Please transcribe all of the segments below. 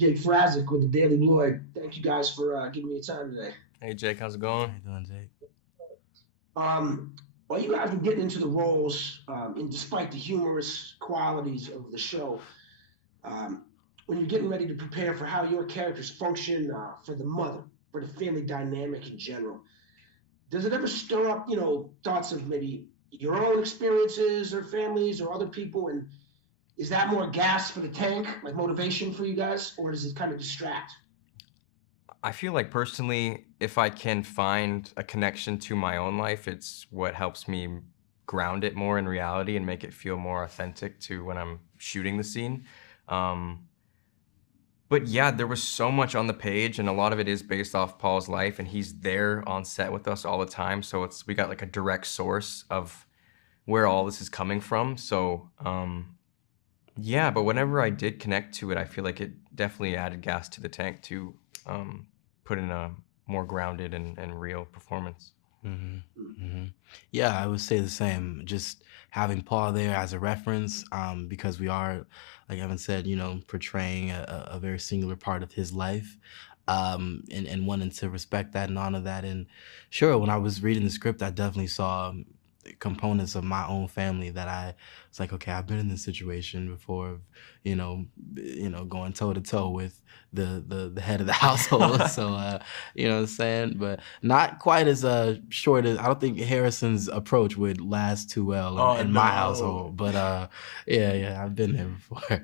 Jake Frazic with the Daily Lloyd. Thank you guys for giving me the time today. Hey Jake, how's it How going? you doing, Jake? While you guys were getting into the roles, and despite the humorous qualities of the show, um, when you're getting ready to prepare for how your characters function for the mother, for the family dynamic in general, does it ever stir up, thoughts of maybe your own experiences or families or other people? And is that more gas for the tank, like motivation for you guys, or does it kind of distract? I feel like personally, if I can find a connection to my own life, it's what helps me ground it more in reality and make it feel more authentic to when I'm shooting the scene. Um, but yeah, there was so much on the page, and a lot of it is based off Paul's life, and he's there on set with us all the time. So we got like a direct source of where all this is coming from. So yeah, but whenever I did connect to it, I feel like it definitely added gas to the tank to put in a more grounded and real performance. Yeah, I would say the same. Just having Paul there as a reference, because we are, like Evan said, portraying a very singular part of his life, and wanting to respect that and honor that. And sure, when I was reading the script, I definitely saw components of my own family that I was like, okay, I've been in this situation before, going toe to toe with the head of the household. So you know what I'm saying, but not quite as short as I don't think Harrison's approach would last too well in my household. But yeah, I've been there before.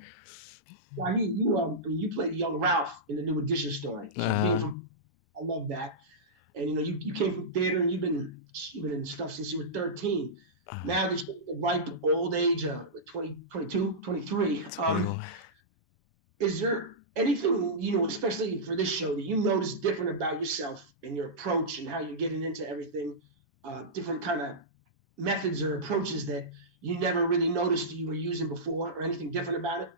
Jahi, you played young Ralph in the New Edition story. So I love that. And you came from theater and you've been in stuff since you were 13. Now that you're at the ripe old age of 20, 22, 23, is there anything, especially for this show, that you notice different about yourself and your approach and how you're getting into everything, different kind of methods or approaches that you never really noticed you were using before, or anything different about it?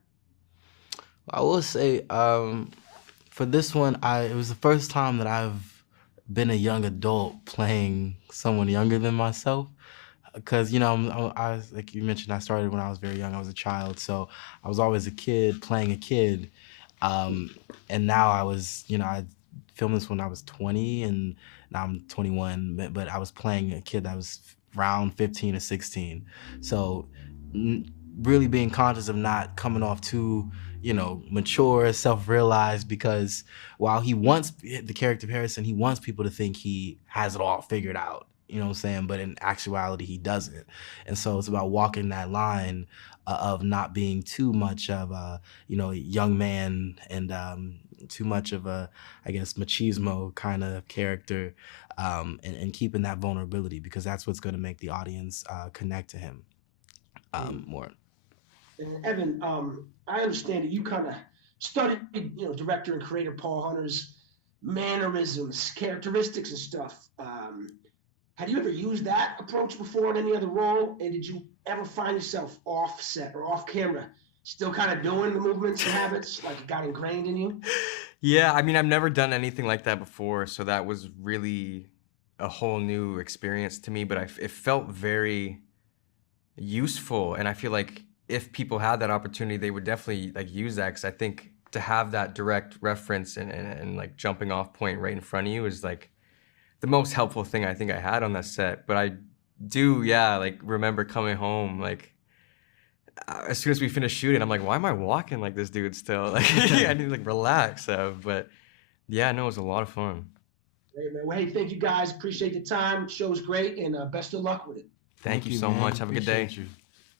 I will say, for this one, it was the first time that I've been a young adult playing someone younger than myself. Because, I was, like you mentioned, I started when I was very young. I was a child. So I was always a kid playing a kid. And now I filmed this when I was 20 and now I'm 21. But I was playing a kid that was around 15 or 16. So really being conscious of not coming off too mature, self-realized, because while the character of Harrison, he wants people to think he has it all figured out, you know what I'm saying? But in actuality, he doesn't. And so it's about walking that line of not being too much of a, young man and too much of a, I guess, machismo kind of character, and keeping that vulnerability, because that's what's going to make the audience connect to him more. And Evan, I understand that you kind of studied, director and creator Paul Hunter's mannerisms, characteristics, and stuff. Had you ever used that approach before in any other role? And did you ever find yourself off set or off camera, still kind of doing the movements and habits, like it got ingrained in you? Yeah, I mean, I've never done anything like that before, so that was really a whole new experience to me, but it felt very useful, and I feel like if people had that opportunity, they would definitely like use that, because I think to have that direct reference and like jumping off point right in front of you is like the most helpful thing I think I had on that set. But I do, like remember coming home, like as soon as we finished shooting, I'm like, why am I walking like this dude still? Like I need to like relax. But yeah, no, it was a lot of fun. Great, man. Well, hey, thank you guys. Appreciate the time. Show's great, and best of luck with it. Thank you so much. Have a good day. Appreciate you.